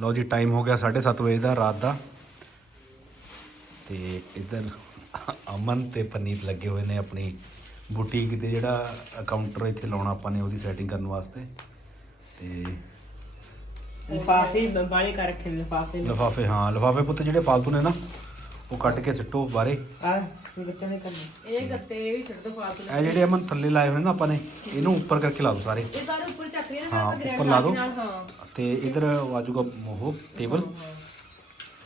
ਲਓ ਜੀ ਟਾਈਮ ਹੋ ਗਿਆ 7:30 ਵਜੇ ਦਾ ਰਾਤ ਦਾ। ਤੇ ਇੱਧਰ ਅਮਨ ਤੇ ਪਨੀਤ ਲੱਗੇ ਹੋਏ ਨੇ ਆਪਣੀ ਬੁਟੀਕ ਤੇ ਜਿਹੜਾ ਕਾਊਂਟਰ ਇੱਥੇ ਲਾਉਣਾ ਆਪਾਂ ਨੇ ਉਹਦੀ ਸੈਟਿੰਗ ਕਰਨ ਵਾਸਤੇ। ਤੇ ਲਿਫਾਫੇ ਬਾਲੇ ਕਰ ਰੱਖੇ ਨੇ ਲਿਫਾਫੇ। ਲਫਾਫੇ ਹਾਂ ਲਫਾਫੇ ਪੁੱਤ ਜਿਹੜੇ ਫਾਲਤੂ ਨੇ ਨਾ। ਉਹ ਕੱਟ ਕੇ ਸਿੱਟੋ ਬਾਰੇ ਆ ਕਿੱਥੇ ਨੇ ਕਰਨੇ। ਇਹ ਗੱਤੇ ਇਹ ਵੀ ਛੱਡ ਦੋ ਫਾਲਤੂ ਇਹ ਜਿਹੜੇ ਅਮਨ ਥੱਲੇ ਲਾਏ ਹੋਏ ਨੇ ਨਾ ਆਪਾਂ ਨੇ ਇਹਨੂੰ ਉੱਪਰ ਕਰਕੇ ਲਾ ਦੋ ਸਾਰੇ। ਇਹ ਸਾਰੇ ਉੱਪਰ ਚੱਕ ਲਿਆ ਹਾਂ, ਨਾ ਗ੍ਰੈਂਡ ਉੱਪਰ ਲਾ ਦਿਓ। ਨਾਲ ਹਾਂ। ਤੇ ਇਧਰ ਆਜੂਗਾ ਉਹ ਟੇਬਲ।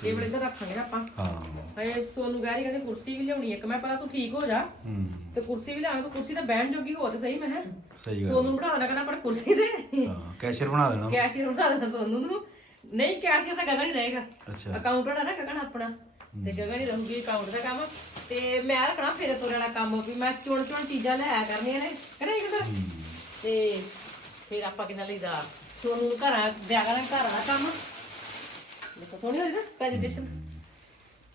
ਟੇਬਲ ਇੱਧਰ ਰੱਖਾਂਗੇ ਨਾ ਆਪਾਂ। ਹਾਂ। ਹਏ ਸੋਨੂੰ ਗਹਿਰੀ ਕਹਿੰਦੇ ਕੁਰਸੀ ਵੀ ਲਿਆਉਣੀ ਇੱਕ ਮੈਂ ਪਹਿਲਾਂ ਤੂੰ ਠੀਕ ਹੋ ਜਾ। ਹੂੰ। ਤੇ ਕੁਰਸੀ ਵੀ ਲਿਆਵਾਂ ਤੂੰ ਕੁਰਸੀ ਤਾਂ ਬਹਿਣ ਜੋਗੀ ਹੋ ਤੇ ਸਹੀ ਮੈਂ ਕਿਹਾ। ਸਹੀ ਗੱਲ। ਸੋਨੂੰ ਨੂੰ ਬਣਾ ਦੇਣਾ ਕਹਿੰਦਾ ਪਰ ਕੁਰਸੀ ਤੇ। ਹਾਂ ਕੈਸ਼ੀਅਰ ਬਣਾ ਦੇਣਾ। ਕੈਸ਼ੀਅਰ ਬਣਾ ਦੇਣਾ ਸੋਨੂੰ ਨੂੰ। ਨਹੀਂ ਕੈਸ਼ੀਅਰ ਤਾਂ ਗਗਨ ਹੀ ਰਹੇਗਾ। ਅੱਛਾ। ਅਕਾਊਂਟਰ ਹੈ ਨਾ ਗਗਨ ਆਪਣਾ। ਤੇ ਗਗਨ ਹੀ ਰਹੂਗੀ ਅਕਾਊਂਟ ਦਾ ਕੰਮ। ਤੇ ਮੈਂ ਰੱਖਣਾ ਫੇਰੇ ਤੋਰੇ ਵਾਲਾ ਕੰਮ ਵੀ। ਮੈਂ ਚੁਣ ਚੁਣ ਚੀਜ਼ਾਂ ਲੈ ਆਇਆ ਕਰਨੀਆਂ ਨੇ। ਕਰੇ ਕਿਧਰ ਤੇ? ਫਿਰ ਆਪਾਂ ਕਿੰਨਾ ਲਈਦਾ? ਸੋਨੂੰ ਨੂੰ ਘਰਾਂ ਦਿਆ ਕਰਾਂ ਘਰ ਵਾਲਾ ਕੰਮ। ਦੇਖੋ ਸੋਹਣੀ ਹੋਈ ਨਾ ਪ੍ਰੈਜੈਂਟੇਸ਼ਨ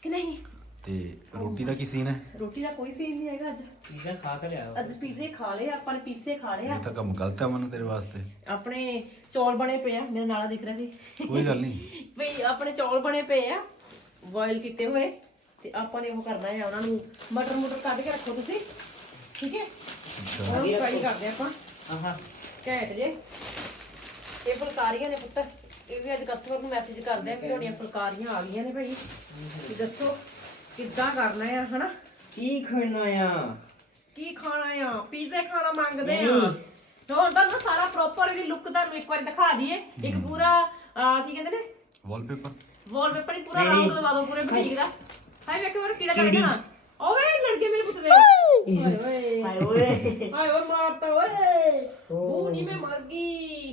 ਕਿ ਨਹੀਂ? ਤੇ ਰੋਟੀ ਦਾ ਕੀ ਸੀਨ ਹੈ? ਰੋਟੀ ਦਾ ਕੋਈ ਸੀਨ ਨਹੀਂ ਹੈਗਾ ਅੱਜ। ਪੀਜ਼ਾ ਖਾ ਕੇ ਲਿਆ ਅੱਜ ਪੀਜ਼ੇ ਖਾ ਲਏ ਆਪਾਂ ਨੇ ਪੀਜ਼ੇ ਖਾ ਲਏ ਆ। ਇਹ ਤਾਂ ਕੰਮ ਗਲਤ ਹੈ ਮਨ ਤੇਰੇ ਵਾਸਤੇ। ਆਪਣੇ ਚੌਲ ਬਣੇ ਪਏ ਆ ਮੇਰੇ ਨਾਲਾ ਦਿਖ ਰਿਹਾ ਸੀ। ਕੋਈ ਗੱਲ ਨਹੀਂ ਬਈ ਆਪਣੇ ਚੌਲ ਬਣੇ ਪਏ ਆ। ਬੋਇਲ ਕੀਤੇ ਹੋਏ ਤੇ ਆਪਾਂ ਨੇ ਉਹ ਕਰਨਾ ਹੈ ਉਹਨਾਂ ਨੂੰ ਮਟਰ ਮੁਟਰ ਕੱਢ ਕੇ ਰੱਖੋ ਤੁਸੀਂ ਠੀਕ ਹੈ? ਉਹਨਾਂ ਨੂੰ ਫਰਾਈ ਕਰਦੇ ਆਪਾਂ। ਆਹਾ ਘੈਂਟ ਜੇ। ਇਹ ਫੁਲਕਾਰੀਆਂ ਨੇ ਪੁੱਤਰ ਇਹ ਵੀ ਅੱਜ ਕਸਟਮਰ ਨੂੰ ਮੈਸੇਜ ਕਰਦੇ ਆ ਕਿ ਤੁਹਾਡੀਆਂ ਫੁਲਕਾਰੀਆਂ ਆ ਗਈਆਂ ਨੇ ਭਾਈ। ਤੇ ਦੱਸੋ ਕਿੱਦਾਂ ਕਰਨਾ ਆ ਹਨਾ? ਕੀ ਖਾਣਾ ਆ? ਕੀ ਖਾਣਾ ਆ? ਪੀਜ਼ੇ ਖਾਣਾ ਮੰਗਦੇ ਆ। ਹੋਰ ਤਾਂ ਨਾ ਸਾਰਾ ਪ੍ਰੋਪਰ ਇਹਦੀ ਲੁੱਕ ਤੁਹਾਨੂੰ ਇੱਕ ਵਾਰੀ ਦਿਖਾ ਦਈਏ। ਇੱਕ ਪੂਰਾ ਕੀ ਕਹਿੰਦੇ ਨੇ? ਵਾਲਪੇਪਰ ਵਾਲਪੇਪਰ ਹੀ ਪੂਰਾ ਰਾਉਂਡ ਲਵਾ ਦੋ ਪੂਰੇ ਬੁਟੀਕ ਦਾ। ਹਾਏ ਵੇਖੋ ਮੇਰਾ ਕੀੜਾ ਚੜ ਗਿਆ ਓਏ ਲੜ ਗਿਆ ਮੇਰੇ ਪੁੱਤ ਦੇ। ਹਾਏ ਓਏ। ਹਾਏ ਓਏ। ਹਾਏ ਓਏ ਮਾਰਤਾ ਓਏ। ਉਹ ਨਹੀਂ ਮੈਂ ਮਰ ਗਈ।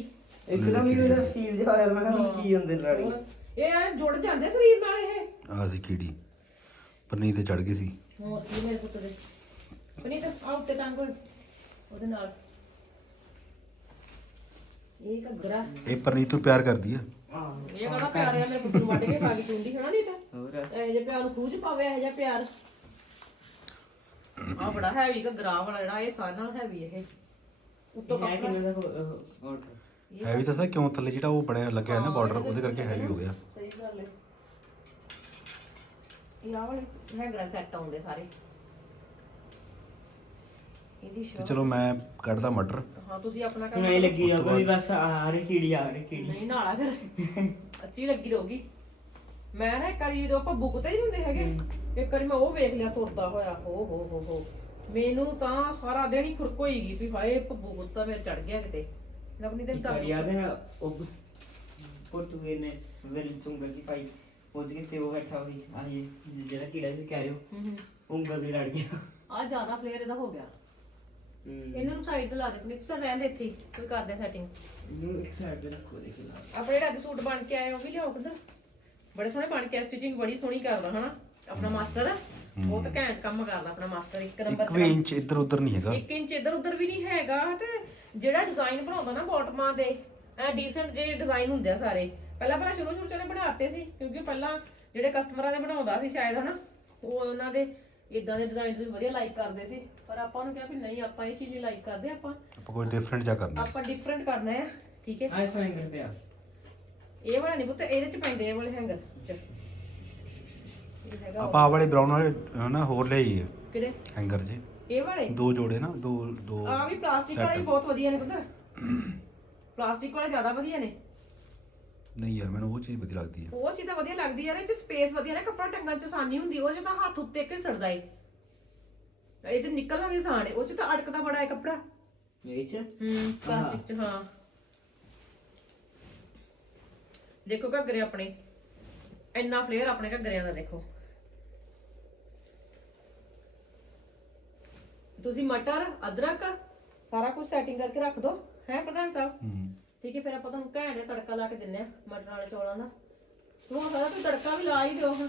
ਇੱਕਦਮ ਹੀ ਮੇਰਾ ਫੀਲ ਜਿਹਾ ਹੋਇਆ ਮੈਂ ਕਿਹਾ ਕੀ ਹੁੰਦੇ ਲੜੀ। ਇਹ ਐਂ ਜੁੜ ਜਾਂਦੇ ਸਰੀਰ ਨਾਲ ਇਹ। ਆ ਸੀ ਕੀੜੀ। ਪਨੀਰ ਤੇ ਚੜ ਗਈ ਸੀ। ਹੋਰ ਕੀ ਮੇਰੇ ਪੁੱਤ ਦੇ। ਪਨੀ ਤਾਂ ਆਉ ਤੇ ਟੰਗ ਉਹਦੇ ਨਾਲ। ਇਹ ਘੱਗਰਾ। ਇਹ ਪਨੀਰ ਤੋਂ ਪਿਆਰ ਕਰਦੀ ਆ। ਇਹ ਕਿਹੜਾ ਪਿਆਰ ਹੈ ਮੇਰੇ ਪੁੱਤ ਨੂੰ ਵੱਢ ਕੇ ਖਾ ਕੇ ਚੁੰਡੀ ਹਨਾ ਨਹੀਂ ਤਾਂ ਹੋਰ? ਇਹ ਜੇ ਪਿਆਰ ਨੂੰ ਖੂਜ ਪਾਵੇ ਇਹ ਜਿਹਾ ਪਿਆਰ। ਆ ਬੜਾ ਹੈਵੀ ਘੱਗਰਾ ਵਾਲਾ ਜਿਹੜਾ ਇਹ ਸਾਰਿਆਂ ਨਾਲ ਹੈਵੀ ਇਹ। ਉੱਤੋਂ ਹੈ ਕੱਪੜਾ। ਕਿੰਨੇ ਦਾ ਆਰਡਰ ਹੈਵੀ ਦੱਸਾਂ ਕਿਉਂ ਥੱਲੇ ਜਿਹੜਾ ਉਹ ਬਣਿਆ ਲੱਗਿਆ ਹੈ ਨਾ ਬਾਰਡਰ ਉਹਦੇ ਕਰਕੇ ਹੈਵੀ ਹੋ ਗਿਆ। ਸਹੀ ਗੱਲ ਹੈ ਇਹ ਆ ਵਾਲੇ ਹੈਂਗਰਾਂ ਸੈੱਟ ਆਉਂਦੇ ਸਾਰੇ। ਇਹਦੀ ਤੇ ਸ਼ੋ ਚਲੋ ਮੈਂ ਕੱਢਦਾ ਮਟਰ। ਹਾਂ ਤੁਸੀਂ ਆਪਣਾ ਹੁਣ ਇਹ ਲੱਗੀ ਆ ਕੋਈ ਬਸ ਆ ਰਹੀ ਕੀੜੀ ਆ ਰਹੀ ਕੀੜੀ। ਨਹੀਂ ਨਾਲਾ ਫਿਰ। ਅੱਛੀ ਲੱਗੀ ਰਹੂਗੀ। ਮੈਂ ਨਾ ਇੱਕ ਵਾਰੀ ਜਦੋਂ ਭੱਬੂ ਕੁੱਤੇ ਨਹੀਂ ਹੁੰਦੇ ਹੈਗੇ ਇੱਕ ਵਾਰੀ ਮੈਂ ਉਹ ਵੇਖ ਲਿਆ ਤੁਰਦਾ ਹੋਇਆ। ਹੋ ਹੋ ਹੋ ਹੋ। ਮੈਨੂੰ ਤਾਂ ਸਾਰਾ ਦਿਨ ਹੀ ਖੁਰਕ ਹੋਈ ਗਈ ਵੀ ਹਾਏ ਭੱਬੂ ਕੁੱਤਾ ਮੇਰੇ ਚੜ ਗਿਆ ਕਿਤੇ। ਇੱਕ ਤਾਂ ਵਾਰੀ ਯਾਦ ਹੈ ਉਹ ਪੋਰਟੁਗੇਜ਼ ਨੇ ਵੇਲ ਚੁੰਗਲ ਦੀ ਪਾਈ ਪਹੁੰਚ ਕੇ ਤੇ ਉਹ ਬੈਠਾ ਹੋਈ ਆਹੀ ਜਿਹੜਾ ਕੀੜਾ ਤੁਸੀਂ ਕਹਿ ਰਹੇ ਹੋ ਹੂੰ ਹੂੰ। ਉਂਗਲ ਦੀ ਲੜ ਗਿਆ। ਆ ਜ਼ਿਆਦਾ ਫਲੇਅਰ ਇਹਦਾ ਹੋ ਗਿਆ। ਇਹਨਾਂ ਨੂੰ ਸਾਈਡ ਤੇ ਲਾ ਦੇ ਮਿਕਸ ਤਾਂ ਰਹਿੰਦੇ ਇੱਥੇ ਹੀ, ਕੋਈ ਕਰਦੇ ਸੈਟਿੰਗ ਇਹਨੂੰ ਇੱਕ ਸਾਈਡ ਤੇ ਰੱਖੋ ਦੇਖ ਲਾ। ਆਪਣੇ ਜਿਹੜਾ ਅੱਜ ਸੂਟ ਬਣ ਕੇ ਆਏ ਉਹ ਵੀ ਲਿਆਓ ਕਿੱਧਰ ਬੜੇ ਸੋਹਣੇ ਬਣ ਕੇ ਸਟਿਚਿੰਗ ਬੜੀ ਸੋਹਣੀ ਕਰਦਾ ਹਨਾ। ਆਪਣਾ ਮਾਸਟਰ ਬਹੁਤ ਘੈਂਟ ਕੰਮ ਕਰਦਾ ਆਪਣਾ ਮਾਸਟਰ ਇੱਕ ਨੰਬਰ ਇੱਕ ਵੀ ਇੰਚ ਇੱਧਰ ਉੱਧਰ ਨਹੀਂ ਹੈਗਾ। ਇੱਕ ਇੰਚ ਇੱਧਰ ਉੱਧਰ ਵੀ ਨਹੀਂ ਹੈਗਾ ਤੇ ਜਿਹੜਾ ਡਿਜ਼ਾਈਨ ਬਣਾਉਂਦਾ ਨਾ ਬਾਟਮਾਂ ਦੇ ਐ ਡੀਸੈਂਟ ਜੇ ਡਿਜ਼ਾਈਨ ਹੁੰਦੇ ਆ ਸਾਰੇ। ਪਹਿਲਾਂ ਪਹਿਲਾਂ ਸ਼ੁਰੂ ਸ਼ੁਰੂ ਚ ਉਹਨੇ ਬਣਾਤੇ ਸੀ ਕਿਉਂਕਿ ਪਹਿਲਾਂ ਜਿਹੜੇ ਕਸਟਮਰਾਂ ਦੇ ਬਣਾਉਂਦਾ ਸੀ ਸ਼ਾਇਦ ਹਨਾ ਉਹ ਉਹਨਾਂ ਦੇ ਇਦਾਂ ਦੇ ਡਿਜ਼ਾਈਨ ਵਧੀਆ ਲਾਈਕ ਕਰਦੇ ਸੀ ਪਰ ਆਪਾਂ ਉਹਨੂੰ ਕਿਹਾ ਵੀ ਨਹੀਂ ਆਪਾਂ ਇਹ ਚੀਜ਼ ਨਹੀਂ ਲਾਈਕ ਕਰਦੇ ਆਪਾਂ ਆਪਾਂ ਕੋਈ ਡਿਫਰੈਂਟ ਜਿਹਾ ਕਰਨਾ। ਆਪਾਂ ਡਿਫਰੈਂਟ ਕਰਨਾ ਹੈ ਠੀਕ ਹੈ? ਆਈ ਫਾਈਨ ਕਰ ਪਿਆ। ਇਹ ਵਾਲਾ ਨਹੀਂ ਪੁੱਤ ਇਹਦੇ ਚ ਪੈਂਦੇ ਇਹ ਵਾਲੇ ਹੈਂਗਰ ਚ ਇਹ ਹੈਗਾ ਆਪਾਂ ਆਹ ਵਾਲੇ ਬਰਾਊਨ ਵਾਲੇ ਹਨਾ ਹੋਰ ਲਈ ਕਿਹੜੇ? ਹੈਂਗਰ ਜੇ। ਇਹ ਵਾਲੇ? ਦੋ ਜੋੜੇ ਨਾ ਦੋ ਦੋ ਆ ਵੀ ਪਲਾਸਟਿਕ ਵਾਲੇ ਹੀ ਬਹੁਤ ਵਧੀਆ ਨੇ ਪੁੱਤਰ ਪਲਾਸਟਿਕ ਵਾਲੇ ਜ਼ਿਆਦਾ ਵਧੀਆ ਨੇ। ਨਹੀਂ ਯਾਰ ਮੈਨੂੰ ਉਹ ਚੀਜ਼ ਵਧੀਆ ਲੱਗਦੀ ਹੈ ਉਹ ਚੀਜ਼ ਤਾਂ ਵਧੀਆ ਲੱਗਦੀ ਹੈ ਇਹ ਚ ਸਪੇਸ ਵਧੀਆ ਨਾ ਕੱਪੜਾ ਟੰਗਣ ਚ ਆਸਾਨੀ ਹੁੰਦੀ ਉਹ ਚ ਤਾਂ ਹੱਥ ਉੱਤੇ ਘਿਸੜਦਾ ਏ। ਇਹ ਚ ਨਿਕਲਣਾ ਵੀ ਆਸਾਨ ਏ ਉਹ ਚ ਤਾਂ ਅੜਕਦਾ ਬੜਾ ਹੈ ਕੱਪੜਾ। ਇਹ ਚ? ਹੂੰ ਪਲਾਸਟਿਕ ਚ ਹਾਂ। ਦੇਖੋ ਘੱਗਰੇ ਆਪਣੇ ਇੰਨਾ ਫਲੇਅਰ ਆਪਣੇ ਘੱਗਰਿਆਂ ਦਾ ਦੇਖੋ। ਤੁਸੀਂ ਮਟਰ ਅਦਰਕ ਸਾਰਾ ਕੁਝ ਸੈਟਿੰਗ ਕਰਕੇ ਰੱਖ ਦਿਓ ਹੈ ਪ੍ਰਧਾਨ ਸਾਹਿਬ? ਹੂੰ। ਠੀਕ ਹੈ ਫਿਰ ਆਪਾਂ ਤੁਹਾਨੂੰ ਘੈਂਟ ਜਿਹਾ ਤੜਕਾ ਲਾ ਕੇ ਦਿੰਨੇ ਆ ਮਟਰ ਵਾਲੇ ਚੌਲਾਂ ਦਾ। ਹੋ ਸਕਦਾ ਤੁਸੀਂ ਤੜਕਾ ਵੀ ਲਾ ਹੀ ਦਿਓ ਹਾਂ।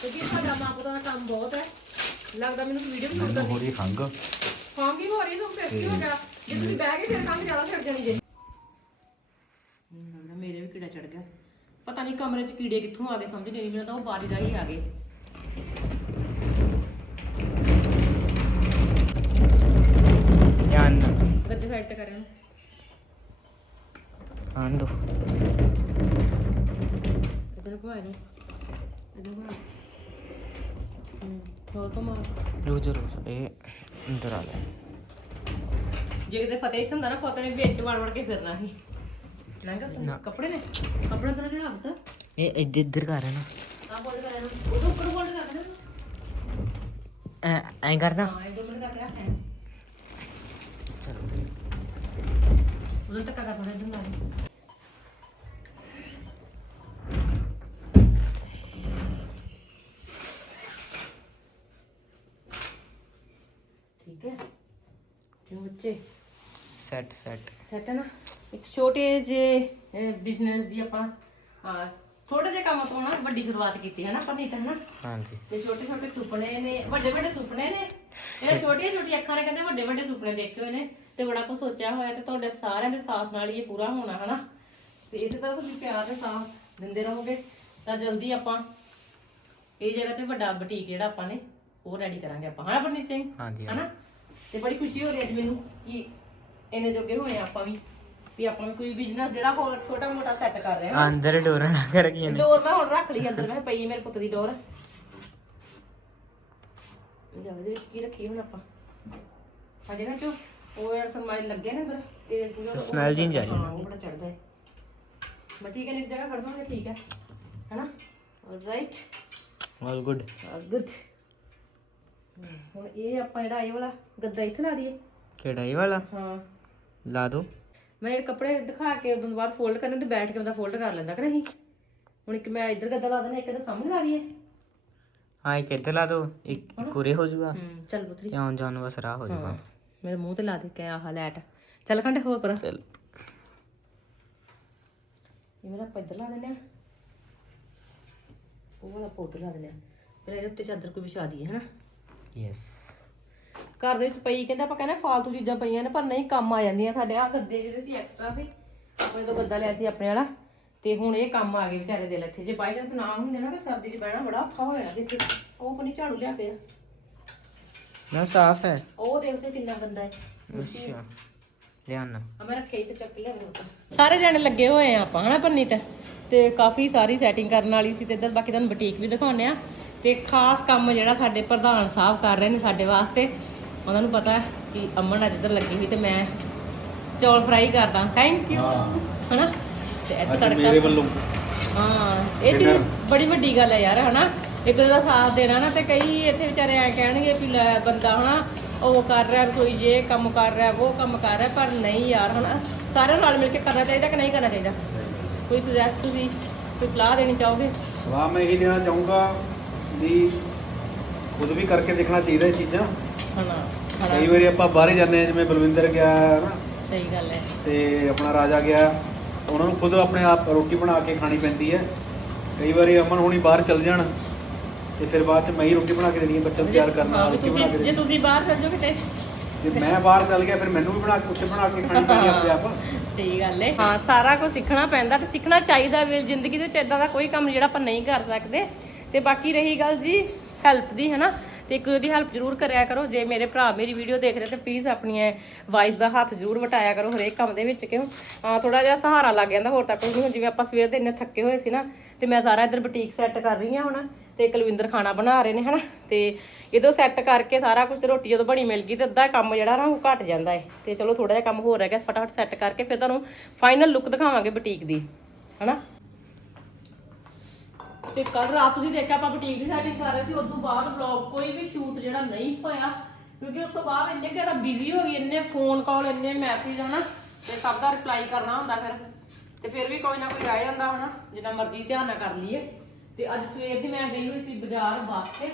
ਕਿਉਂਕਿ ਸਾਡਾ ਮਾਂ ਪੁੱਤਾਂ ਦਾ ਕੰਮ ਬਹੁਤ ਹੈ। ਲੱਗਦਾ ਮੈਨੂੰ ਵੀਡੀਓ ਵੀ ਮੈਨੂੰ ਹੋ ਰਹੀ ਖੰਗ ਖਾਂਗੀ ਹੋ ਰਹੀ ਤਾਂ ਫਿਰ ਕੀ ਹੋ ਗਿਆ? ਜੇ ਤੁਸੀਂ ਬਹਿ ਕੇ ਫਿਰ ਕੰਮ ਜ਼ਿਆਦਾ ਛੱਡ ਜਾਣੀ ਜੇ। ਲੱਗਦਾ ਮੇਰੇ ਵੀ ਕੀੜਾ ਚੜ ਗਿਆ। ਪਤਾ ਨਹੀਂ ਕਮਰੇ 'ਚ ਕੀੜੇ ਕਿੱਥੋਂ ਆ ਗਏ ਸਮਝ ਨਹੀਂ ਮੈਨੂੰ ਤਾਂ ਉਹ ਬਾਰੀ ਦਾ ਹੀ ਆ ਗਏ। ਗੱਦੇ ਸਾਈਡ ਤੇ ਕਰਿਆ ਆਣ ਦੋ ਇਹਨੂੰ ਇਹਨੂੰ ਬਣਾ ਹੂੰ ਹੋਰ ਘੁਮਾ ਰੋਜ਼ ਰੋਜ਼ ਇਹ ਅੰਦਰ ਆ ਗਿਆ ਜੇ ਕਿਤੇ ਫਤਿਹ ਇੱਥੇ ਹੁੰਦਾ ਨਾ ਫਤਿਹ ਨੇ ਵਿੱਚ ਵੜ ਵੜ ਕੇ ਫਿਰਨਾ ਸੀ ਲੰਗਾ ਕੱਪੜੇ ਨੇ ਕੱਪੜੇ ਤਾਂ ਜਿਹੜਾ ਹੱਥ ਇਹ ਇੱਧਰ ਇੱਧਰ ਕਰ ਰਿਹਾ ਆ ਬੋਲ ਕਰ ਇਹਨੂੰ ਉਹਦੇ ਉੱਪਰ ਬੋਲ ਕਰ ਨਾ ਐ ਐਂ ਕਰਦਾ ਹਾਂ ਇਹ ਦੋ ਮਿੰਟ ਕਰ ਰਿਹਾ ਹੈ ਚਲੋ ਉਦੋਂ ਤੱਕ ਕਰ ਪਾਣਾ ਇਦਾਂ ਨਾਲ ਠੀਕ ਹੈ ਜੋ ਬੱਚੇ? ਸੈਟ ਸੈਟ ਸੈਟ ਹੈ ਨਾ? ਇੱਕ ਛੋਟੇ ਜੇ ਬਿਜ਼ਨਸ ਦੀ ਆਪਾਂ ਹਾਂ ਥੋੜੇ ਜਿਹੇ ਕੰਮ ਤੋਂ ਨਾ ਵੱਡੀ ਸ਼ੁਰੂਆਤ ਕੀਤੀ ਹੈ ਨਾ ਆਪਾਂ ਨਹੀਂ ਤਾਂ ਨਾ? ਹਾਂਜੀ। ਤੇ ਛੋਟੇ ਛੋਟੇ ਸੁਪਨੇ ਨੇ ਵੱਡੇ ਵੱਡੇ ਸੁਪਨੇ ਨੇ। ਇਹ ਛੋਟੀਆਂ ਛੋਟੀਆਂ ਅੱਖਾਂ ਨੇ ਕਹਿੰਦੇ ਵੱਡੇ ਵੱਡੇ ਸੁਪਨੇ ਦੇਖੇ ਹੋਏ ਨੇ ਤੇ ਬੜਾ ਕੁਝ ਸੋਚਿਆ ਹੋਇਆ ਤੇ ਤੁਹਾਡੇ ਸਾਰਿਆਂ ਦੇ ਸਾਥ ਨਾਲ ਹੀ ਇਹ ਪੂਰਾ ਹੋਣਾ ਹਨਾ ਤੇ ਇਸੇ ਤਰ੍ਹਾਂ ਤੁਸੀਂ ਪਿਆਰ ਦੇ ਸਾਥ ਦਿੰਦੇ ਰਹੋਗੇ ਤਾਂ ਜਲਦੀ ਆਪਾਂ ਇਹ ਜਗ੍ਹਾ ਤੇ ਵੱਡਾ ਬੁਟੀਕ ਜਿਹੜਾ ਆਪਾਂ ਨੇ ਉਹ ਰੈਡੀ ਕਰਾਂਗੇ ਆਪਾਂ। ਹਨਾ ਪਰਨੀਤ ਸਿੰਘ? ਹਾਂਜੀ ਹਨਾ ਤੇ ਬੜੀ ਖੁਸ਼ੀ ਹੋ ਰਹੀ ਅੱਜ ਮੈਨੂੰ ਕਿ ਇਹਨੇ ਜੋਗੇ ਹੋਏ ਆ ਆਪਾਂ ਵੀ ਵੀ ਆਪਾਂ ਵੀ ਕੋਈ ਬਿਜ਼ਨਸ ਜਿਹੜਾ ਹੋਰ ਛੋਟਾ ਮੋਟਾ ਸੈੱਟ ਕਰ ਰਹੇ ਹਾਂ। ਅੰਦਰ ਡੋਰਾ ਨਾ ਕਰ ਗਈ ਨੇ। ਡੋਰ ਮੈਂ ਹੁਣ ਰੱਖ ਲਈ ਅੰਦਰ ਮੈਂ ਪਈ ਮੇਰੇ ਪੁੱਤ ਦੀ ਡੋਰ। ਜਾ ਇਹਦੇ ਵਿੱਚ ਕੀ ਰੱਖੀ ਹੁਣ ਆਪਾਂ? ਹਜੇ ਨਾ ਚੋ ਉਹ ਯਾਰ ਸਨਮਾਈਲ ਲੱਗੇ ਨੇ ਅੰਦਰ ਤੇ ਪੂਰਾ Smell ਜਿਹੀ ਜਾ ਰਹੀ। ਹਾਂ ਉਹ ਬੜਾ ਚੜਦਾ ਹੈ। ਮੈਂ ਠੀਕ ਹੈ ਇੱਕ ਜਗ੍ਹਾ ਖੜ ਦਾਂਗੇ ਠੀਕ ਹੈ। ਹੈਨਾ? ਰਾਈਟ ਆਲ ਗੁੱਡ ਗੁੱਡ ਹੁਣ ਇਹ ਆਪਾਂ ਜਿਹੜਾ ਇਹ ਵਾਲਾ ਗੱਦਾ ਇੱਥੇ ਲਾ ਦਈਏ। ਕਿਹੜਾ ਇਹ ਵਾਲਾ? ਹਾਂ। ਲਾ ਦੋ। ਮੈਂ ਜਿਹੜੇ ਕੱਪੜੇ ਦਿਖਾ ਕੇ ਉਦੋਂ ਬਾਅਦ ਫੋਲਡ ਕਰਨੇ ਤੇ ਬੈਠ ਕੇ ਬੰਦਾ ਫੋਲਡ ਕਰ ਲੈਂਦਾ ਕਿ ਨਹੀਂ? ਹੁਣ ਇੱਕ ਮੈਂ ਇੱਧਰ ਗੱਦਾ ਲਾ ਦੇਣਾ ਇੱਕ ਇਹਦੇ ਸਾਹਮਣੇ ਲਾ ਦਈਏ। ਹਾਂ ਇੱਕ ਇੱਧਰ ਲਾ ਦੋ ਇੱਕ ਇੱਕ ਉਰੇ ਹੋ ਜਾਊਗਾ। ਹੂੰ ਚੱਲ ਪੁੱਤਰੀ। ਤੇ ਆਉਣ ਜਾਣ ਨੂੰ ਬਸ ਰਾਹ ਹੋ ਜਾਊਗਾ। ਹਾਂ ਮੇਰੇ ਮੂੰਹ ਤੇ ਲਾ ਦੇ ਕੇ ਆਹ ਲੈਟ ਚੱਲ ਖੰਡੇ ਹੋ ਪਰ। ਚਲ। ਇਹ ਮੇਰਾ ਆਪਾਂ ਇੱਧਰ ਲਾ ਆ ਉਹ ਵਾਲਾ ਲਾ ਦਿੰਦੇ ਆ ਫਿਰ ਇਹਦੇ ਉੱਤੇ ਚਾਦਰ ਕੋਈ ਵਿਛਾ ਦਈਏ ਹਨਾ? ਯੈਸ ਘਰ ਦੇ ਵਿੱਚ ਪਈ ਕਹਿੰਦਾ ਆਪਾਂ ਕਹਿੰਦੇ ਫਾਲਤੂ ਚੀਜ਼ਾਂ ਪਈਆਂ ਨੇ ਪਰ ਨਹੀਂ ਕੰਮ ਆ ਜਾਂਦੀਆਂ ਸਾਡੇ। ਆ ਗੱਦੇ ਜਿਹੜੇ ਸੀ ਐਕਸਟਰਾ ਸੀ ਆਪਾਂ ਜਦੋਂ ਗੱਦਾ ਲਿਆ ਸੀ ਆਪਣੇ ਵਾਲਾ ਤੇ ਹੁਣ ਇਹ ਕੰਮ ਆ ਗਏ ਵਿਚਾਰੇ ਦੇ ਲੱਥੇ। ਜੇ ਬਾਈ ਚਾਂਸ ਨਾ ਹੁੰਦੇ ਨਾ ਤਾਂ ਸਰਦੀ 'ਚ ਬਹਿਣਾ ਬੜਾ ਔਖਾ ਹੋ ਜਾਣਾ ਇੱਥੇ ਉਹ ਕੋਈ ਝਾੜੂ ਲਿਆ ਪਿਆ। ਨਾ ਸਾਫ਼ ਹੈ। ਉਹ ਦੇਖ ਤੇ ਕਿੰਨਾ ਗੰਦਾ ਹੈ। ਅੱਛਾ। ਆ ਮੈਂ ਰੱਖੇ ਤੇ ਚੱਕ ਲਿਆ ਸਾਰੇ ਜਾਣੇ ਲੱਗੇ ਹੋਏ ਆ ਆਪਾਂ ਹਨਾ ਪੰਨੀਤ? ਤੇ ਕਾਫੀ ਸਾਰੀ ਸੈਟਿੰਗ ਕਰਨ ਵਾਲੀ ਸੀ ਤੇ ਇੱਧਰ ਬਾਕੀ ਤੁਹਾਨੂੰ ਬੁਟੀਕ ਵੀ ਦਿਖਾਉਂਦੇ ਆ। ਤੇ ਖਾਸ ਕੰਮ ਜਿਹੜਾ ਸਾਡੇ ਪ੍ਰਧਾਨ ਸਾਹਿਬ ਕਰ ਰਹੇ ਨੇ ਸਾਡੇ ਵਾਸਤੇ ਉਹਨਾਂ ਨੂੰ ਪਤਾ ਕਿ ਅਮਨ ਅੱਜ ਇੱਧਰ ਲੱਗੀ ਹੋਈ ਤੇ ਮੈਂ ਚੌਲ ਫਰਾਈ ਕਰਦਾ। ਥੈਂਕ ਯੂ ਹਨਾ? ਤੇ ਇੱਥੇ ਤੜਕਾ ਮੇਰੇ ਵੱਲੋਂ। ਹਾਂ ਇਹ ਚੀਜ਼ ਬੜੀ ਵੱਡੀ ਗੱਲ ਹੈ ਯਾਰ ਹਨਾ? ਇੱਕ ਦਾ ਸਾਥ ਦੇਣਾ ਨਾ ਤੇ ਕਈ ਇੱਥੇ ਵਿਚਾਰੇ ਐ ਕਹਿਣਗੇ ਵੀ ਬੰਦਾ ਹਨਾ ਉਹ ਕਰ ਰਿਹਾ ਰਸੋਈ ਜੇ ਕੰਮ ਕਰ ਰਿਹਾ ਉਹ ਕੰਮ ਕਰ ਰਿਹਾ ਪਰ ਨਹੀਂ ਯਾਰ ਹਨਾ? ਸਾਰਿਆਂ ਨਾਲ ਮਿਲ ਕੇ ਕਰਨਾ ਚਾਹੀਦਾ ਕਿ ਨਹੀਂ ਕਰਨਾ ਚਾਹੀਦਾ? ਕੋਈ ਸੁਜੈਸਟ ਤੁਸੀਂ? ਕੋਈ ਸਲਾਹ ਦੇਣੀ ਚਾਹੋਗੇ? ਸਲਾਹ ਮੈਂ ਇਹੀ ਦੇਣਾ ਚਾਹੂੰਗਾ ਵੀ ਖੁਦ ਵੀ ਕਰਕੇ ਦੇਖਣਾ ਚਾਹੀਦਾ ਇਹ ਚੀਜ਼ਾਂ। ਹਨਾ ਹਨਾ। ਕਈ ਵਾਰੀ ਆਪਾਂ ਬਾਹਰੇ ਜਾਂਦੇ ਹਾਂ ਜਿਵੇਂ ਬਲਵਿੰਦਰ ਗਿਆ ਹੈ ਨਾ ਸਹੀ ਗੱਲ ਹੈ। ਤੇ ਆਪਣਾ ਰਾਜਾ ਗਿਆ ਉਹਨਾਂ ਨੂੰ ਖੁਦ ਆਪਣੇ ਆਪ ਰੋਟੀ ਬਣਾ ਕੇ ਖਾਣੀ ਪੈਂਦੀ ਹੈ। ਕਈ ਵਾਰੀ ਅਮਨ ਹੋਣੀ ਬਾਹਰ ਚਲ ਜਾਣ ਤੇ ਫਿਰ ਬਾਅਦ ਚ ਮੈਂ ਹੀ ਰੋਟੀ ਬਣਾ ਕੇ ਦੇਣੀ ਹੈ ਬੱਚਿਆਂ ਨੂੰ ਤਿਆਰ ਕਰਨਾ ਹਾਂ, ਵੀ ਰੋਟੀ ਬਣਾ ਕੇ ਤੁਸੀਂ ਜੇ ਦੇਣੀ। ਤੁਸੀਂ ਬਾਹਰ ਚੱਲ ਜਾਓ ਕਿਤੇ ਜੇ ਮੈਂ ਬਾਹਰ ਚਲ ਗਿਆ ਫਿਰ ਮੈਨੂੰ ਵੀ ਬਣਾ ਕੇ ਕੁਛ ਬਣਾ ਕੇ ਖਾਣੀ ਪੈਣੀ ਆਪਣੇ ਆਪ। ਸਹੀ ਗੱਲ ਹੈ। ਹਾਂ ਸਾਰਾ ਕੁਝ ਸਿੱਖਣਾ ਪੈਂਦਾ ਤੇ ਸਿੱਖਣਾ ਚਾਹੀਦਾ ਵੀ ਜ਼ਿੰਦਗੀ ਦੇ ਵਿੱਚ ਇਦਾਂ ਦਾ ਕੋਈ ਕੰਮ ਜਿਹੜਾ ਆਪਾਂ ਨਹੀਂ ਕਰ ਸਕਦੇ। ਤੇ ਬਾਕੀ ਰਹੀ ਗੱਲ ਜੀ ਹੈਲਪ ਦੀ ਹੈ ਨਾ ਤੇ ਇੱਕ ਉਹਦੀ ਹੈਲਪ ਜ਼ਰੂਰ ਕਰਿਆ ਕਰੋ। ਜੇ ਮੇਰੇ ਭਰਾ ਮੇਰੀ ਵੀਡੀਓ ਦੇਖ ਰਹੇ ਤੇ ਪਲੀਜ਼ ਆਪਣੀਆਂ ਵਾਈਫ ਦਾ ਹੱਥ ਜ਼ਰੂਰ ਵਟਾਇਆ ਕਰੋ ਹਰੇਕ ਕੰਮ ਦੇ ਵਿੱਚ, ਕਿਉਂ? ਆ ਥੋੜਾ ਜਿਹਾ ਸਹਾਰਾ ਲੱਗ ਜਾਂਦਾ, ਹੋਰ ਤਾਂ ਕੁਝ ਨਹੀਂ। ਜਿਵੇਂ ਆਪਾਂ ਸਵੇਰ ਦੇ ਇੰਨੇ ਥੱਕੇ ਹੋਏ ਸੀ ਨਾ, ਤੇ ਮੈਂ ਸਾਰਾ ਇੱਧਰ ਬੁਟੀਕ ਸੈੱਟ ਕਰ ਰਹੀ ਹਾਂ ਹੁਣ, ਤੇ ਕੁਲਵਿੰਦਰ ਖਾਣਾ ਬਣਾ ਰਹੇ ਨੇ, ਹਨਾ? ਤੇ ਇਦੋਂ ਸੈੱਟ ਕਰਕੇ ਸਾਰਾ ਕੁਝ ਰੋਟੀ ਜਦੋਂ ਬਣੀ ਮਿਲ ਗਈ, ਤੇ ਅੱਧਾ ਕੰਮ ਜਿਹੜਾ ਨਾ ਉਹ ਘਟ ਜਾਂਦਾ ਹੈ ਤੇ ਚਲੋ ਥੋੜਾ ਜਿਹਾ ਕੰਮ ਹੋਰ ਰਹਿ ਗਿਆ ਫਟਾਫਟ ਸੈੱਟ ਕਰਕੇ ਫਿਰ ਤੁਹਾਨੂੰ ਫਾਈਨਲ ਲੁੱਕ ਦਿਖਾਵਾਂਗੇ ਬੁਟੀਕ ਦੀ, ਹਨਾ? ਤੇ ਕੱਲ ਰਾਤ ਤੁਸੀਂ ਦੇਖਿਆ ਆਪਾਂ ਬੁਟੀਕ ਦੀ ਸੈਟਿੰਗ ਕਰ ਰਹੇ ਸੀ ਉਸ ਤੋਂ ਬਾਅਦ ਵਲੌਗ ਕੋਈ ਵੀ ਸ਼ੂਟ ਜਿਹੜਾ ਨਹੀਂ ਹੋਇਆ, ਕਿਉਂਕਿ ਉਸ ਤੋਂ ਬਾਅਦ ਇੰਨੇ ਘਰ ਬਿਜ਼ੀ ਹੋ ਗਈ, ਇੰਨੇ ਫੋਨ ਕਾਲ ਇੰਨੇ ਮੈਸੇਜ ਹਨਾ, ਤੇ ਸਭ ਦਾ ਰਿਪਲਾਈ ਕਰਨਾ ਹੁੰਦਾ ਫਿਰ, ਤੇ ਫਿਰ ਵੀ ਕੋਈ ਨਾ ਕੋਈ ਰਹਿ ਜਾਂਦਾ ਹਨਾ, ਜਿੰਨਾ ਮਰਜ਼ੀ ਧਿਆਨ ਨਾਲ ਕਰ ਲਈਏ। ਤੇ ਅੱਜ ਸਵੇਰ ਦੀ ਮੈਂ ਗਈ ਹੋਈ ਸੀ ਬਾਜ਼ਾਰ ਬੱਸ ਤੇ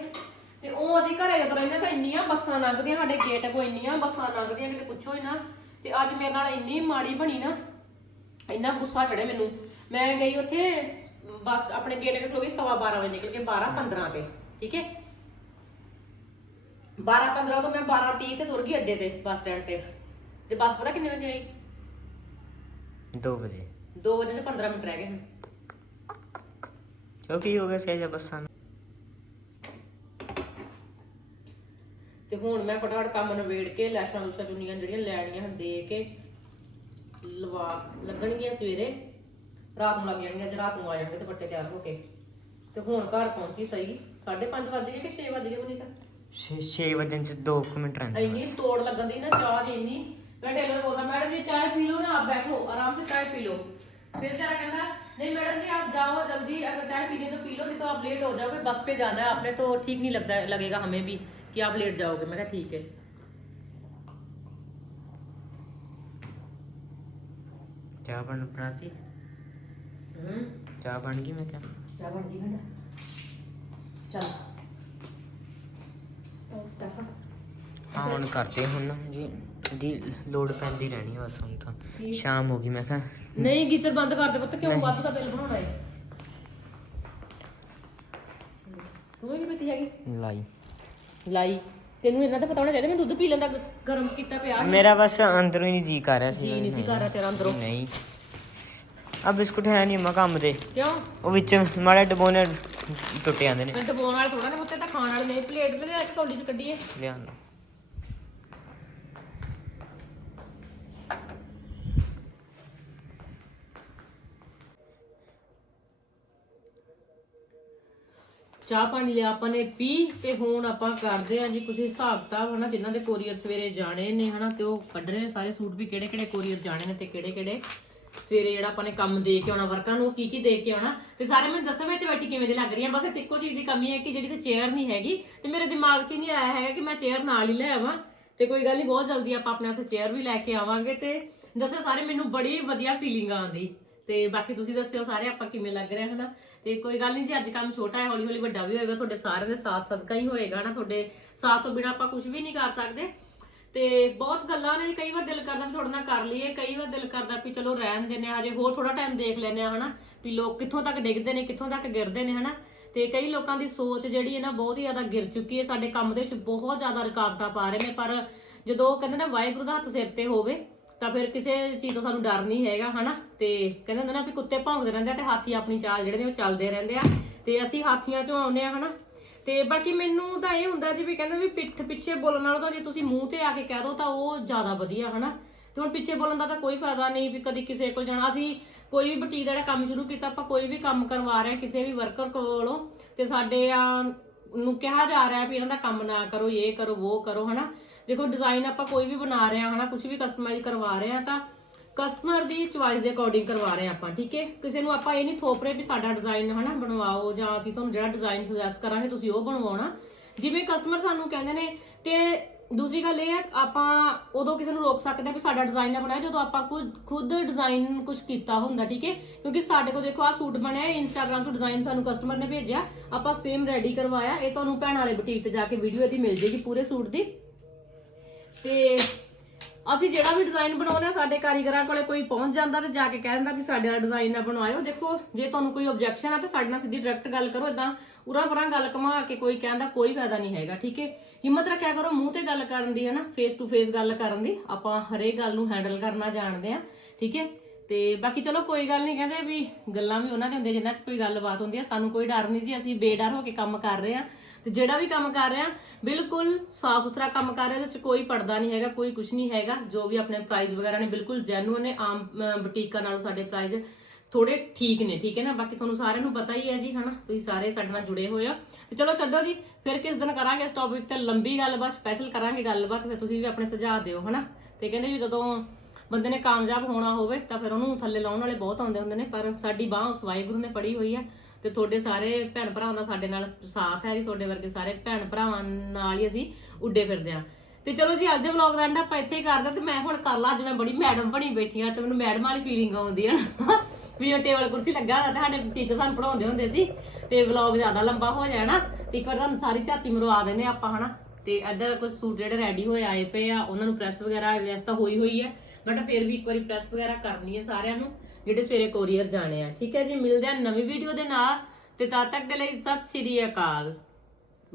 ਤੇ ਉਹ ਅਸੀਂ ਘਰੇ ਜਦੋਂ ਰਹਿੰਦੇ ਤਾਂ ਇੰਨੀਆਂ ਬੱਸਾਂ ਲੰਘਦੀਆਂ, ਸਾਡੇ ਗੇਟ ਕੋਲ ਇੰਨੀਆਂ ਬੱਸਾਂ ਲੰਘਦੀਆਂ, ਕਿਤੇ ਪੁੱਛੋ ਹੀ ਨਾ, ਤੇ ਅੱਜ ਮੇਰੇ ਨਾਲ ਇੰਨੀ ਮਾੜੀ ਬਣੀ ਨਾ, ਇੰਨਾ ਗੁੱਸਾ ਚੜੇ ਮੈਨੂੰ। ਮੈਂ ਗਈ ਉੱਥੇ ਬਸ ਆਪਣੇ ਗੇਟ ਤੇ ਖਲੋ ਗਈ ਸਵਾ 12 ਵਜੇ ਨਿਕਲ ਕੇ 12 15 ਤੇ ਠੀਕ ਹੈ? 12 15 ਤੋਂ ਮੈਂ 12 30 ਤੇ ਤੁਰ ਗਈ ਅੱਡੇ ਤੇ ਬੱਸ ਸਟੈਂਡ ਤੇ। ਤੇ ਬੱਸ ਪਤਾ ਕਿੰਨੇ ਵਜੇ ਆਈ? 2 ਵਜੇ। 2 ਵਜੇ ਤੇ 15 ਮਿੰਟ ਰਹਿ ਗਏ ਕਿਉਂ ਕੀ ਹੋ ਗਿਆ ਸਹਿਜਾ ਬੱਸਾਂ ਨੂੰ? ਤੇ ਹੁਣ ਮੈਂ ਫਟਾਫਟ ਕੰਮ ਨਵੇੜ ਕੇ ਲੈਸ਼ਾਂ ਲੂਸ਼ਾਂ ਚੁੰਨੀਆਂ ਜਿਹੜੀਆਂ ਲੈਣੀਆਂ ਹਨ ਦੇ ਕੇ ਲਵਾ ਲੱਗਣਗੀਆਂ ਸਵੇਰੇ। ਰਾਤ ਨੂੰ ਲੱਗ ਜਾਣਗੇ ਅੱਜ ਰਾਤ ਨੂੰ ਆ ਜਾਣਗੇ ਦੁਪੱਟੇ ਤਿਆਰ ਹੋ ਕੇ। ਤੇ ਹੁਣ ਘਰ ਪਹੁੰਚੀ ਸਹੀ 5:30 ਵਜ ਗਏ ਕਿ 6 ਵਜ ਗਏ ਬੁਨੀਤਾ 6 ਵਜੇ ਚ 2 ਮਿੰਟ ਰਹਿੰਦੇ ਇੰਨੀ ਤੋੜ ਲੱਗਣ ਨਾ ਚਾਹ ਦੀ ਇੰਨੀ। ਮੈਂ ਟੇਲਰ ਬੋਲਦਾ ਮੈਡਮ ਜੀ ਚਾਹ ਪੀ ਲਓ ਨਾ ਆਪ ਬੈਠੋ ਆਰਾਮ ਸੇ ਚਾਹ ਪੀ ਲਓ। फिर जरा कहना नहीं मैडम जी आप जाओ जल्दी अगर चाय पीने तो पी लो नहीं तो आप लेट हो जाओगे बस पे जाना है आपने तो ठीक नहीं लगता लगेगा हमें भी कि आप लेट जाओगे मैं ठीक है क्या बन बनाती ਹੂੰ ਚਾਹ ਬਣ ਗਈ ਮੈਂ ਕਿਹਾ? ਚਾਹ ਬਣ ਗਈ ਨਾ ਚਲ। ਹਾਂ ਹੁਣ ਕਰਦੇ ਹੁਣ ਜੀ ਦੀ ਲੋਡ ਪੈਂਦੀ ਰਹਿਣੀ ਬਸ ਹੁਣ ਤਾਂ। ਸ਼ਾਮ ਹੋ ਗਈ ਮੈਂ ਕਿਹਾ। ਨਹੀਂ ਗੀਜ਼ਰ ਬੰਦ ਕਰ ਦੇ ਪੁੱਤ ਕਿਉਂ? ਵੱਧ ਦਾ ਬਿੱਲ ਬਣਾਉਣਾ ਏ। ਤੂੰ ਨਹੀਂ ਪਤੀ ਹੈਗੀ? ਲਾਈ। ਲਾਈ। ਤੈਨੂੰ ਇਹਨਾਂ ਦਾ ਪਤਾ ਹੋਣਾ ਚਾਹੀਦਾ ਮੈਂ ਦੁੱਧ ਪੀ ਲੈਂਦਾ ਗਰਮ ਕੀਤਾ ਪਿਆ। ਮੇਰਾ ਬਸ ਅੰਦਰੋਂ ਹੀ ਨਹੀਂ ਜੀ ਕਰ ਰਿਹਾ ਸੀ। ਜੀ ਨਹੀਂ ਸੀ ਕਰ ਰਿਹਾ ਤੇਰਾ ਅੰਦਰੋਂ। ਨਹੀਂ। ਆ ਬਿਸਕੁਟ ਹੈ ਨਹੀਂ ਅੰਮਾ ਕੰਮ ਦੇ। ਕਿਉਂ? ਉਹ ਵਿੱਚ ਮਾੜੇ ਡਬੋਨੇ ਟੁੱਟ ਜਾਂਦੇ ਨੇ। ਮੈਂ ਵਾਲੇ ਥੋੜਾ ਨੇ ਮੁੱਤੇ ਤਾਂ ਖਾਣ ਵਾਲੇ ਨੇ ਪਲੇਟ ਲੈ ਲਿਆ ਕੇ ਕੌਲੀ ਚ ਕੱਢੀਏ। ਲਿਆਉਣ ਚਾਹ ਪਾਣੀ ਲਿਆ ਆਪਾਂ ਨੇ ਪੀ ਤੇ ਹੁਣ ਆਪਾਂ ਕਰਦੇ ਆਂ ਜੀ ਕੁਝ ਹਿਸਾਬ ਕਿਤਾਬ ਹਨਾ ਜਿਨ੍ਹਾਂ ਦੇ ਕੋਰੀਅਰ ਸਵੇਰੇ ਜਾਣੇ ਨੇ ਹਨਾ ਤੇ ਉਹ ਕੱਢ ਰਹੇ ਸਾਰੇ ਸੂਟ ਵੀ ਕਿਹੜੇ ਕਿਹੜੇ ਕੋਰੀਅਰ ਜਾਣੇ ਨੇ ਤੇ ਕਿਹੜੇ ਕਿਹੜੇ ਸਵੇਰੇ ਜਿਹੜਾ ਆਪਾਂ ਨੇ ਕੰਮ ਦੇ ਕੇ ਆਉਣਾ ਵਰਕਾਂ ਨੂੰ ਉਹ ਕੀ ਕੀ ਦੇ ਕੇ ਆਉਣਾ, ਤੇ ਸਾਰੇ ਮੈਨੂੰ ਦੱਸੋ ਮੈਂ ਇੱਥੇ ਬੈਠੀ ਕਿਵੇਂ ਦੀ ਲੱਗ ਰਹੀ ਆ। ਬਸ ਇੱਥੇ ਇੱਕੋ ਚੀਜ਼ ਦੀ ਕਮੀ ਹੈ ਕਿ ਜਿਹੜੀ ਤੇ ਚੇਅਰ ਨਹੀਂ ਹੈਗੀ, ਤੇ ਮੇਰੇ ਦਿਮਾਗ 'ਚ ਨਹੀਂ ਆਇਆ ਹੈਗਾ ਕਿ ਮੈਂ ਚੇਅਰ ਨਾਲ ਹੀ ਲੈ ਆਵਾਂ। ਤੇ ਕੋਈ ਗੱਲ ਨਹੀਂ, ਬਹੁਤ ਜਲਦੀ ਆਪਾਂ ਆਪਣੇ ਵਾਸਤੇ ਚੇਅਰ ਵੀ ਲੈ ਕੇ ਆਵਾਂਗੇ, ਤੇ ਦੱਸਿਓ ਸਾਰੇ, ਮੈਨੂੰ ਬੜੀ ਵਧੀਆ ਫੀਲਿੰਗ ਆਉਂਦੀ। ਤੇ ਬਾਕੀ ਤੁਸੀਂ ਦੱਸਿਓ ਸਾਰੇ, ਆਪਾਂ ਕਿਵੇਂ ਲੱਗ ਰਿਹਾ, ਹਨਾ? ਤੇ ਕੋਈ ਗੱਲ ਨਹੀਂ, ਜੀ ਅੱਜ ਕੰਮ ਛੋਟਾ ਹੈ ਹੌਲੀ ਹੌਲੀ ਵੱਡਾ ਵੀ ਹੋਏਗਾ, ਤੁਹਾਡੇ ਸਾਰਿਆਂ ਦੇ ਸਾਥ ਸਦਕਾ ਹੀ ਹੋਏਗਾ ਨਾ ਤੁਹਾਡੇ ਸਾਥ ਤੋਂ ਬਿਨਾ ਆਪਾਂ ਕੁਝ ਵੀ ਨਹੀਂ ਕਰ ਸਕਦੇ। ਤੇ ਬਹੁਤ ਗੱਲਾਂ ਨੇ, ਕਈ ਵਾਰ ਦਿਲ ਕਰਦਾ ਵੀ ਤੁਹਾਡੇ ਨਾਲ ਕਰ ਲਈਏ, ਕਈ ਵਾਰ ਦਿਲ ਕਰਦਾ ਵੀ ਚਲੋ ਰਹਿਣ ਦਿੰਨੇ ਆ ਹਜੇ ਹੋਰ ਥੋੜਾ ਟਾਈਮ ਦੇਖ ਲੈਨੇ ਆ ਹਨਾ, ਵੀ ਲੋਕ ਕਿੱਥੋਂ ਤੱਕ ਡਿੱਗਦੇ ਨੇ, ਕਿੱਥੋਂ ਤੱਕ ਗਿਰਦੇ ਨੇ, ਹਨਾ। ਤੇ ਕਈ ਲੋਕਾਂ ਦੀ ਸੋਚ ਜਿਹੜੀ ਹੈ ਨਾ, ਬਹੁਤ ਹੀ ਜ਼ਿਆਦਾ ਗਿਰ ਚੁੱਕੀ ਹੈ, ਸਾਡੇ ਕੰਮ ਦੇ ਵਿੱਚ ਬਹੁਤ ਜ਼ਿਆਦਾ ਰੁਕਾਵਟਾਂ ਪਾ ਰਹੇ ਨੇ, ਪਰ ਜਦੋਂ ਉਹ ਕਹਿੰਦੇ ਨੇ ਵਾਹਿਗੁਰੂ ਦਾ ਹੱਥ ਸਿਰ ਤੇ ਹੋਵੇ, ਤਾਂ ਫਿਰ ਕਿਸੇ ਚੀਜ਼ ਤੋਂ ਸਾਨੂੰ ਡਰ ਨਹੀਂ ਹੈਗਾ, ਹਨਾ। ਤੇ ਕਹਿੰਦੇ ਹੁੰਦੇ ਨਾ ਵੀ ਕੁੱਤੇ ਭੌਂਕਦੇ ਰਹਿੰਦੇ ਆ ਤੇ ਹਾਥੀ ਆਪਣੀ ਚਾਲ ਜਿਹੜੇ ਨੇ ਉਹ ਚੱਲਦੇ ਰਹਿੰਦੇ ਆ। ਤੇ ਅਸੀਂ ਹਾਥੀਆਂ ਚੋਂ ਆਉਂਦੇ ਆ ਹਨਾ। ਤੇ ਬਾਕੀ ਮੈਨੂੰ ਤਾਂ ਇਹ ਹੁੰਦਾ ਜੀ ਵੀ ਕਹਿੰਦੇ ਵੀ ਪਿੱਠ ਪਿੱਛੇ ਬੋਲਣ ਨਾਲੋਂ ਤਾਂ ਜੇ ਤੁਸੀਂ ਮੂੰਹ ਤੇ ਆ ਕੇ ਕਹਿ ਦੋ ਤਾਂ ਉਹ ਜ਼ਿਆਦਾ ਵਧੀਆ, ਹਨਾ? ਤੇ ਹੁਣ ਪਿੱਛੇ ਬੋਲਣ ਦਾ ਤਾਂ ਕੋਈ ਫਾਇਦਾ ਨਹੀਂ ਵੀ ਕਦੀ ਕਿਸੇ ਕੋਲ ਜਾਣਾ। ਅਸੀਂ ਕੋਈ ਵੀ ਬੁਟੀਕ ਦਾ ਜਿਹੜਾ ਕੰਮ ਸ਼ੁਰੂ ਕੀਤਾ, ਆਪਾਂ ਕੋਈ ਵੀ ਕੰਮ ਕਰਵਾ ਰਹੇ ਹਾਂ, ਕਿਸੇ ਵੀ ਵਰਕਰ ਕੋਲੋਂ ਤੇ ਸਾਡੇ ਆ ਨੂੰ ਕਿਹਾ ਜਾ ਰਿਹਾ ਵੀ ਇਹਨਾਂ ਦਾ ਕੰਮ ਨਾ ਕਰੋ, ਇਹ ਕਰੋ, ਉਹ ਕਰੋ, ਹਨਾ? ਦੇਖੋ ਡਿਜ਼ਾਈਨ ਆਪਾਂ ਕੋਈ ਵੀ ਬਣਾ ਰਹੇ ਹਾਂ, ਹਨਾ? ਕੁਝ ਵੀ ਕਸਟਮਾਈਜ਼ ਕਰਵਾ ਰਹੇ ਹਾਂ ਤਾਂ ਕਸਟਮਰ ਦੀ ਚੁਆਇਸ ਦੇ ਅਕੋਰਡਿੰਗ ਕਰਵਾ ਰਹੇ ਹਾਂ ਆਪਾਂ, ਠੀਕ ਹੈ? ਕਿਸੇ ਨੂੰ ਆਪਾਂ ਇਹ ਨਹੀਂ ਥੋਪ ਰਹੇ ਵੀ ਸਾਡਾ ਡਿਜ਼ਾਈਨ ਹਨਾ ਬਣਵਾਓ ਜਾਂ ਅਸੀਂ ਤੁਹਾਨੂੰ ਜਿਹੜਾ ਡਿਜ਼ਾਈਨ ਸੁਜੈਸਟ ਕਰਾਂਗੇ ਤੁਸੀਂ ਉਹ ਬਣਵਾਉਣਾ। ਜਿਵੇਂ ਕਸਟਮਰ ਸਾਨੂੰ ਕਹਿੰਦੇ ਨੇ, ਤੇ ਦੂਸਰੀ ਗੱਲ ਇਹ ਹੈ, ਆਪਾਂ ਉਦੋਂ ਕਿਸੇ ਨੂੰ ਰੋਕ ਸਕਦੇ ਹਾਂ ਵੀ ਸਾਡਾ ਡਿਜ਼ਾਈਨ ਨਾ ਬਣਾਇਆ, ਜਦੋਂ ਆਪਾਂ ਖੁਦ ਖੁਦ ਡਿਜ਼ਾਈਨ ਕੁਝ ਕੀਤਾ ਹੁੰਦਾ, ਠੀਕ ਹੈ? ਕਿਉਂਕਿ ਸਾਡੇ ਕੋਲ ਦੇਖੋ ਆ ਸੂਟ ਬਣਿਆ ਹੈ ਇੰਸਟਾਗ੍ਰam ਤੋਂ ਡਿਜ਼ਾਈਨ ਸਾਨੂੰ ਕਸਟਮਰ ਨੇ ਭੇਜਿਆ, ਆਪਾਂ ਸੇਮ ਰੈਡੀ ਕਰਵਾਇਆ, ਇਹ ਤੁਹਾਨੂੰ ਭੈਣ ਵਾਲੇ ਬੁਟੀਕ ਤੇ ਜਾ ਕੇ ਵੀਡੀਓ ਇਹਦੀ ਮਿਲ ਜੇਗੀ ਪੂਰੇ ਸੂਟ ਦੀ। ਤੇ ਅਸੀਂ ਜਿਹੜਾ ਵੀ ਡਿਜ਼ਾਈਨ ਬਣਾਉਂਦੇ ਆ ਸਾਡੇ ਕਾਰੀਗਰਾਂ ਕੋਲੇ ਕੋਈ ਪਹੁੰਚ ਜਾਂਦਾ ਤੇ ਜਾ ਕੇ ਕਹਿ ਦਿੰਦਾ ਵੀ ਸਾਡੇ ਨਾਲ ਡਿਜ਼ਾਈਨ ਨਾ ਬਣਵਾਇਓ। ਦੇਖੋ, ਜੇ ਤੁਹਾਨੂੰ ਕੋਈ ਆਬਜੈਕਸ਼ਨ ਆ ਤਾਂ ਸਾਡੇ ਨਾਲ ਸਿੱਧੀ ਡਾਇਰੈਕਟ ਗੱਲ ਕਰੋ ਇਦਾਂ ਉਰਾਂ ਪਰਾਂ ਗੱਲ ਕਮਾ ਕੇ ਕੋਈ ਕਹਿੰਦਾ ਕੋਈ ਫਾਇਦਾ ਨਹੀਂ ਹੈਗਾ, ਠੀਕ ਹੈ? ਹਿੰਮਤ ਰੱਖਿਆ ਕਰੋ, ਮੂੰਹ ਤੇ ਗੱਲ ਕਰਨ ਦੀ ਹੈ ਨਾ ਫੇਸ ਟੂ ਫੇਸ ਗੱਲ ਕਰਨ ਦੀ। ਆਪਾਂ ਹਰੇਕ ਗੱਲ ਨੂੰ ਹੈਂਡਲ ਕਰਨਾ ਜਾਣਦੇ ਆ ਠੀਕ ਹੈ? ਤੇ ਬਾਕੀ ਚਲੋ, ਕੋਈ ਗੱਲ ਨਹੀਂ, ਕਹਿੰਦੇ ਵੀ ਗੱਲਾਂ ਵੀ ਉਹਨਾਂ ਦੇ ਹੁੰਦੇ ਜਿੰਨਾਂ 'ਚ ਕੋਈ ਗੱਲਬਾਤ ਹੁੰਦੀ ਆ ਸਾਨੂੰ ਕੋਈ ਡਰ ਨਹੀਂ ਜੀ, ਅਸੀਂ ਬੇਡਰ ਹੋ ਕੇ ਕੰਮ ਕਰ ਰਹੇ ਆ ਤੇ ਜਿਹੜਾ ਵੀ ਕੰਮ ਕਰ ਰਹੇ ਆ ਬਿਲਕੁਲ ਸਾਫ਼ ਸੁਥਰਾ ਕੰਮ ਕਰ ਰਹੇ ਇਹਦੇ 'ਚ ਕੋਈ ਪਰਦਾ ਨਹੀਂ ਹੈਗਾ ਕੋਈ ਕੁਝ ਨਹੀਂ ਹੈਗਾ ਜੋ ਵੀ ਆਪਣੇ ਪ੍ਰਾਈਸ ਵਗੈਰਾ ਨੇ ਬਿਲਕੁਲ ਜੈਨੂਅਨ ਨੇ ਆਮ ਅਮ, ਬੁਟੀਕਾਂ ਨਾਲੋਂ ਸਾਡੇ ਪ੍ਰਾਈਸ ਥੋੜੇ ਠੀਕ ਨੇ ਠੀਕ ਹੈ ਨਾ? ਬਾਕੀ ਤੁਹਾਨੂੰ ਸਾਰਿਆਂ ਨੂੰ ਪਤਾ ਹੀ ਹੈ ਜੀ ਹਨਾ? ਤੁਸੀਂ ਸਾਰੇ ਸਾਡੇ ਨਾਲ ਜੁੜੇ ਹੋਏ ਹੋ। ਤੇ ਚਲੋ ਛੱਡੋ ਜੀ ਫਿਰ ਕਿਸ ਦਿਨ ਕਰਾਂਗੇ ਇਸ ਟੌਪਿਕ ਤੇ ਲੰਬੀ ਗੱਲਬਾਤ ਸਪੈਸ਼ਲ ਕਰਾਂਗੇ ਗੱਲਬਾਤ ਫਿਰ ਤੁਸੀਂ ਵੀ ਆਪਣੇ ਸੁਝਾਅ ਦਿਓ ਹਨਾ? ਤੇ ਕਹਿੰਦੇ ਵੀ ਜਦੋਂ ਬੰਦੇ ਨੇ ਕਾਮਯਾਬ ਹੋਣਾ ਹੋਵੇ ਤਾਂ ਫਿਰ ਉਹਨੂੰ ਥੱਲੇ ਲਾਉਣ ਵਾਲੇ ਬਹੁਤ ਆਉਂਦੇ ਹੁੰਦੇ ਨੇ ਪਰ ਸਾਡੀ ਬਾਹ ਉਸ ਵਾਹਿਗੁਰੂ ਨੇ ਫੜੀ ਹੋਈ ਆ। ਤੇ ਤੁਹਾਡੇ ਸਾਰੇ ਭੈਣ ਭਰਾਵਾਂ ਦਾ ਸਾਡੇ ਨਾਲ ਸਾਥ ਹੈ ਜੀ, ਤੁਹਾਡੇ ਵਰਗੇ ਸਾਰੇ ਭੈਣ ਭਰਾਵਾਂ ਨਾਲ ਹੀ ਅਸੀਂ ਉੱਡੇ ਫਿਰਦੇ ਆ ਤੇ ਚਲੋ ਜੀ, ਅੱਜ ਦੇ ਵਲੌਗ ਦਾ ਐਂਡ ਆਪਾਂ ਇੱਥੇ ਹੀ ਕਰਦੇ ਹਾਂ ਤੇ ਮੈਂ ਹੁਣ ਕਰ ਲਾ, ਅੱਜ ਮੈਂ ਬੜੀ ਮੈਡਮ ਬਣੀ ਬੈਠੀ ਆ ਤੇ ਮੈਨੂੰ ਮੈਡਮ ਵਾਲੀ ਫੀਲਿੰਗ ਆਉਂਦੀ ਹੈ ਨਾ। ਵੀ ਉਹ ਟੇਬਲ ਕੁਰਸੀ ਲੱਗਾ ਹੁੰਦਾ ਤੇ ਸਾਡੇ ਟੀਚਰ ਸਾਨੂੰ ਪੜਾਉਂਦੇ ਹੁੰਦੇ ਸੀ ਤੇ ਵਲੌਗ ਜ਼ਿਆਦਾ ਲੰਬਾ ਹੋ ਜਾਣਾ ਤੇ ਇੱਕ ਵਾਰ ਤੁਹਾਨੂੰ ਸਾਰੀ ਝਾਤੀ ਮਰਵਾ ਦਿੰਦੇ ਹਾਂ ਆਪਾਂ, ਹਨਾ। ਤੇ ਇੱਧਰ ਕੁਝ ਸੂਟ ਜਿਹੜੇ ਰੈਡੀ ਹੋਏ ਆਏ ਪਏ ਆ, ਉਹਨਾਂ ਨੂੰ ਪ੍ਰੈਸ ਵਗੈਰਾ ਵੈਸੇ ਤਾਂ ਹੋਈ ਹੋਈ ਹੈ ਬਟ ਫਿਰ ਵੀ ਇੱਕ ਵਾਰੀ ਪ੍ਰੈਸ ਵਗੈਰਾ ਕਰਨੀ ਹੈ ਸਾਰਿਆਂ ਨੂੰ। ਜਿਹੜੇ ਸਵੇਰੇ ਕੋਰੀਅਰ ਜਾਣੇ ਆ। ਠੀਕ ਹੈ ਜੀ, ਮਿਲਦੇ ਆ ਨਵੀਂ ਵੀਡੀਓ ਦੇ ਨਾਲ। ਤੇ ਤਦ ਤੱਕ ਦੇ ਲਈ ਸਤਿ ਸ਼੍ਰੀ ਅਕਾਲ।